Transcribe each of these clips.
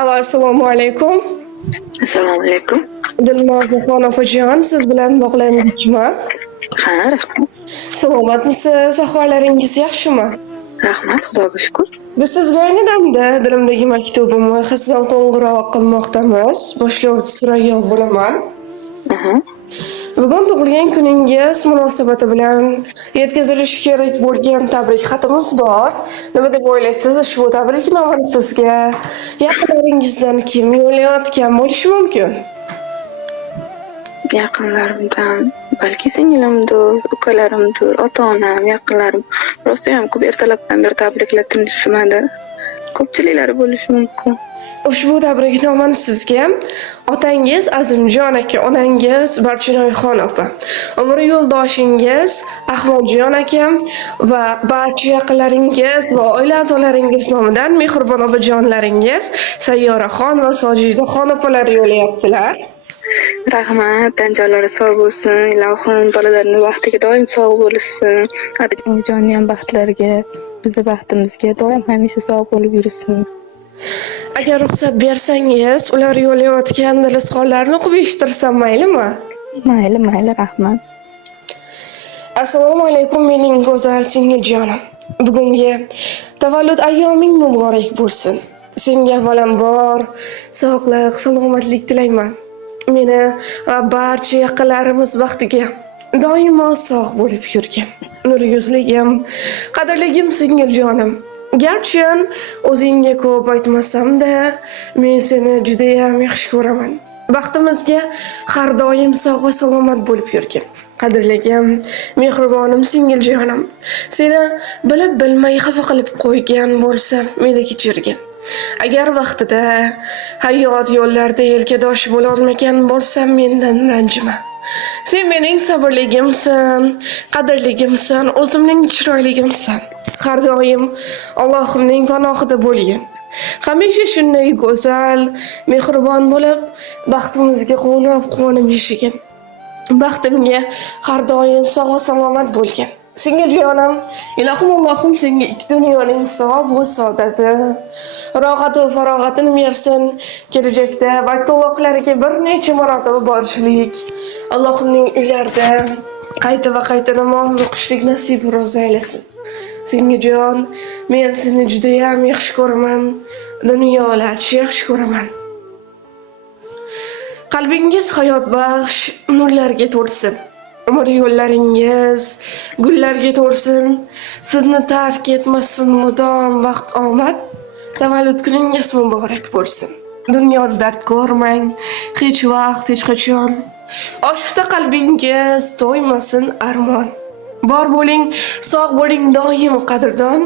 Alo, assalomu alaykum. Assalomu alaykum. Dilnozaxon opajon, siz bilan bog'lanmoqchiman. Ha, rahmat. Salomatmisiz? Ahvollaringiz yaxshimi? Rahmat, Xudoga shukr. Biz sizga ayni damda dilimdagi maktubim loyihasidan qo'ng'iroq qilmoqdamiz. Boshlovchi Surayyo bo'laman. Aha. Bugun tug'ilgan kuningiz munosabati bilan yetkazilishi kerak bo'lgan tabrik xatimiz bor. Nima deb o'ylaysiz? Ushbu tabriknomani sizga yaqinlaringizdan kim yo'llayotgan bo'lishi mumkin? Yaqinlarimdan, balki singlimdir, ukalarimdir, ota-onam, yaqinlarim. Rostayam ko'p ertalabdan beri tabriklar tinchishmadi. Ko'pchiliklari bo'lishi mumkin. Ushbu tabriknomani sizga otangiz Azimjon aka, onangiz Barchinoyxon opa, umr yo'ldoshingiz Ahmadjon akam va barcha yaqinlaringiz va oila a'zolaringiz nomidan mehribon opajonlaringiz Sayyoraxon va Sojidaxon opalar yo'llayaptilar. Rahmat, tanjonlari sog' bo'lsin, ilohim bolalarni baxtiga doim sog' bo'lishsin. Adajonni ham baxtlariga, bizning baxtimizga doim hamisha sog' bo'lib yursin. Agar ruxsat bersangiz, ular yo'llayotgan dilizxonlarni o'qib eshittirsam maylimi? Mayli, rahmat. Assalomu alaykum mening go'zal singiljonim. Bugungi tavallud ayyoming muborak bo'lsin. Senga avvalambor sog'lik, salomatlik tilayman. Meni va barcha yaqinlarimiz baxtiga doimo sog' bo'lib yurgin. Nur yuzligim, qadrligim singiljonim. Garchi o'zingga ko'p aytmasam-da, men seni juda ham yaxshi ko'raman. Baxtimizga har doim sog' va salomat bo'lib yurgin. Qadrligim, mehribonim singiljonim. Seni bilib bilmay xafa qilib qo'ygan bo'lsam, meni kechirgin. Agar vaqtida hayot yo'llarida yelkadosh bo'la olmagan bo'lsam, mendan ranjima. Sen mening sabrligimsan, qadrligimsan, o'zimning chiroyligimsan. Har doim Allohimning panohida bo'lgin. Hamisha shunday go'zal, mehribon bo'lib, baxtimizga quvonib yashagin. Baxtimga har doim sog' va salomat bo'lgin. Singiljonim, ilohim Allohim senga ikki dunyoning sog' va saodati, rohat va farog'atini bersin. Kelajakda baytullohlariga bir necha marotaba borishlik, Allohimning uylarida qayta namoz o'qishlik nasib ro'za aylasin. Singiljon, men seni juda ham yaxshi ko'raman, dunyolarcha yaxshi ko'raman. Qalbingiz hayot baxsh nurlarga to'lsin. Umr yo'llaringiz gullarga to'lsin. Sizni tark etmasin mudom vaqt omad. Tavallud kuningiz muborak bo'lsin. Dunyoda dard ko'rmang, hech vaqt, hech qachon. Oshufta qalbingiz to'ymasin armon. Bor bo'ling, sog' bo'ling doim qadrdon.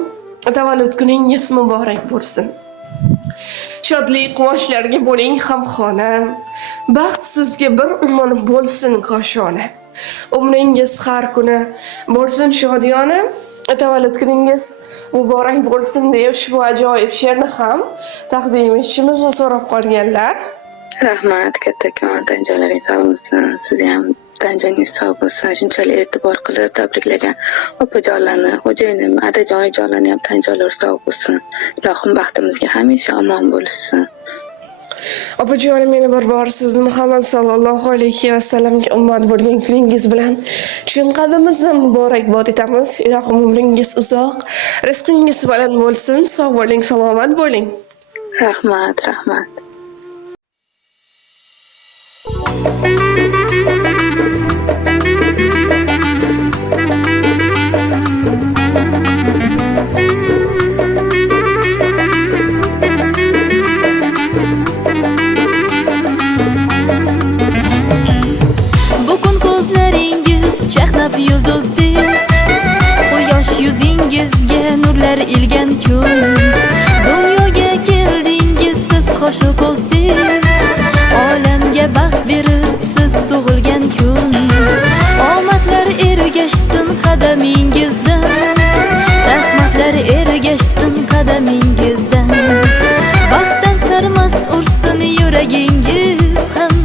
Tavallud kuningiz muborak bo'lsin. Shodlik, quvonchlarga bo'ling hamxona. Baxt sizga bir umr bo'lsin koshona. Umringiz har kuni bo'lsin shodiyona. Tavallud kuningiz muborak bo'lsin deb ushbu ajoyib she'rni ham taqdim etishimizni so'rab qolganlar. Rahmat, kattakon, tanjonlaringiz sog' bo'lsin. Sizni ham tanjoningiz sog' bo'lsin. Shunchalik e'tibor qilib tabriklagan opajonlarni, xo'jayinim, adajoyjonlarni ham tanjonlari sog' bo'lsin. Ilohim baxtimizga hamisha omon bo'lishsin. Opajonim, meni bir bor sizni Muhammad sallallohu alayhi vasallamga ummat bo'lgan kuningiz bilan chin qalbimizdan muborakbod etamiz. Ilohim umringiz uzoq, rizqingiz baland bo'lsin. Sog' bo'ling, salomat bo'ling. Rahmat. Chaqnab yulduzdek quyosh yuzingizga nurlar ilgan kun, dunyoga keldingiz siz qoshu ko'zdek, olamga baxt berib siz tug'ilgan kun. Omadlar ergashsin qadamingizdan, rahmatlar ergashsin qadamingizdan. Baxtdan sarmast ursin yuragingiz ham,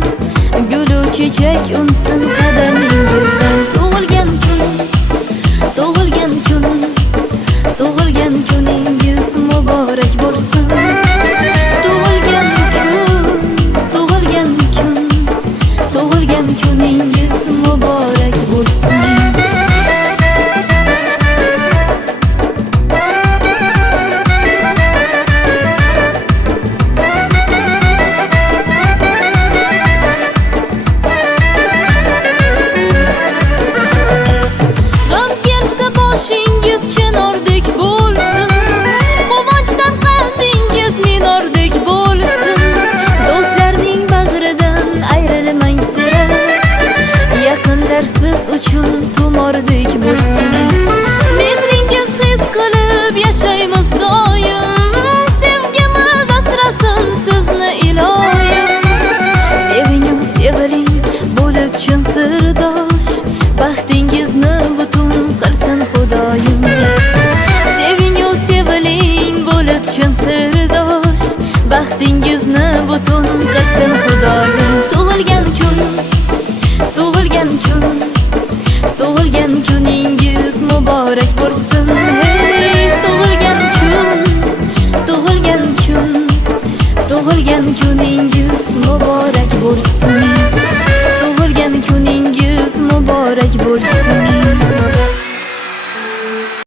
gulu chechak unsin qadamingizdan. Tug'ilgan kuningiz muborak bo'lsin. Tug'ilgan baxtingizni butun qilsin Xudoyim. Tug'ilgan kuningiz muborak bo'lsin. Hey, tug'ilgan kuningiz muborak bo'lsin. Tug'ilgan kuningiz muborak bo'lsin.